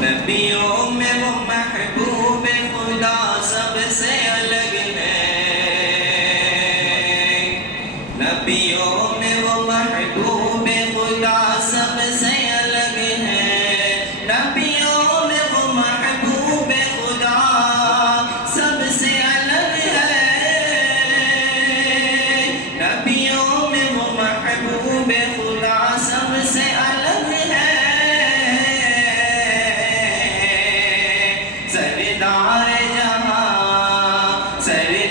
نبیوں میں وہ محبوب خدا سب سے الگ ہے، نبیوں میں وہ محبوب خدا سب سے الگ ہے، نبیوں میں وہ محبوب خدا سب سے الگ ہے، نبیوں میں وہ محبوب خدا سب سے الگ ہے، سردار جہاں صلی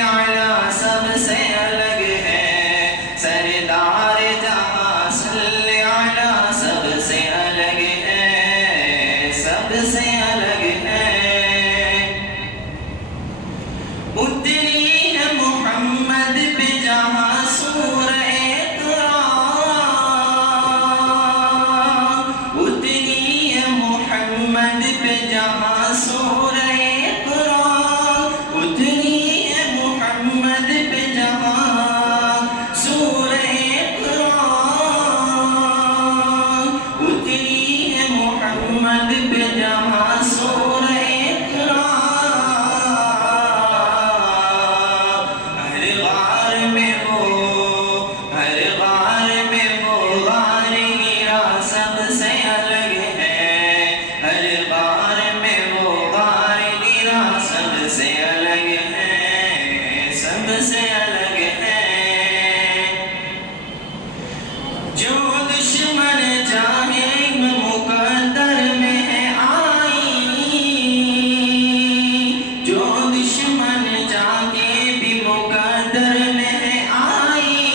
علی سب سے الگ ہے، سردار جہاں صلی علی سب سے الگ ہے، سب سے الگ ہے، اتری ہے محمد پہ جہاں سورہ اتری ہے محمد پہ جہاں سورہ قرآن، اتری ہے محمد پہ جہاں سورہ قرآن، اتری ہے محمد پہ جہاں سورہ قرآن، ہر غار میں وہ غار گرا سب سے الگ ہے، ہر غار میں وہ غار گرا سب سے الگ ہے، سب سے الگ ہے، جو دشمن چاہے مقدر میں ہے آئی، جو دشمن چاہے بھی مقدر میں ہے آئی،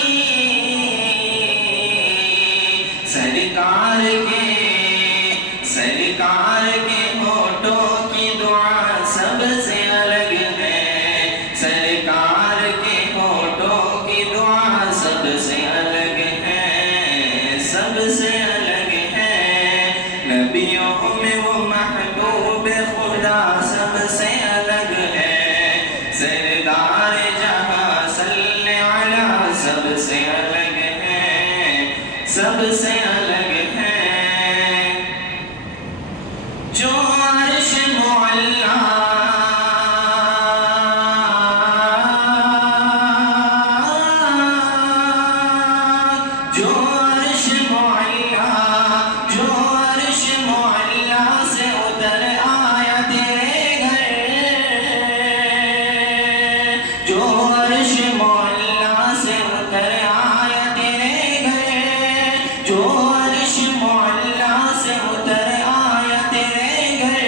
سرکار کے ہونٹوں کی دعا سب سے الگ ہے، سرکار کے ہونٹوں کی دعا سب سے الگ ہے، سب سے الگ ہے، نبیوں میں وہ محبوب خدا سب سے الگ ہے، سردار جہاں صلی علی سب سے الگ ہے، سب سے الگ ہے، جو عرش معلا سے اتر آیا تیرے گھر، جو عرش معلا سے اتر آیا تیرے گھر، جو عرش معلا سے اتر آیا تیرے گھر،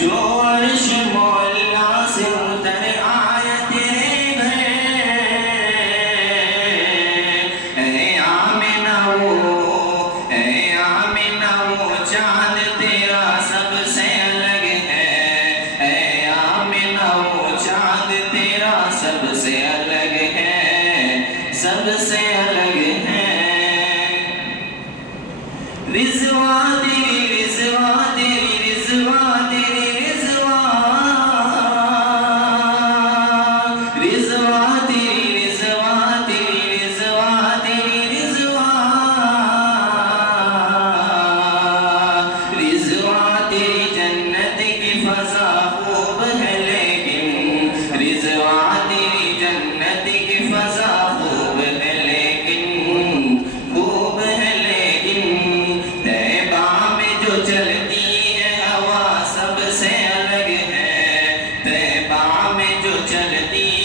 جو عرش معلا سے اتر آیا تیرے گھر، اے آمنہ وہ چاند تیرا سب سے الگ ہے، اے آمنہ وہ چاند تیرا سب سے الگ ہے، سب سے الگ ہے، رضوا تیری رضوا تیری رضوا تیری رضوا، رضوا تیری رضوا تیری رضوا تیری رضوا، رضوا تیری جنت کی فضا خوب ہے لیکن، رضوا تیری جنت کی فضا خوب ہے لیکن، خوب ہے لیکن، طیبہ میں جو چلتی ہے ہوا سب سے الگ ہے، طیبہ میں جو چلتی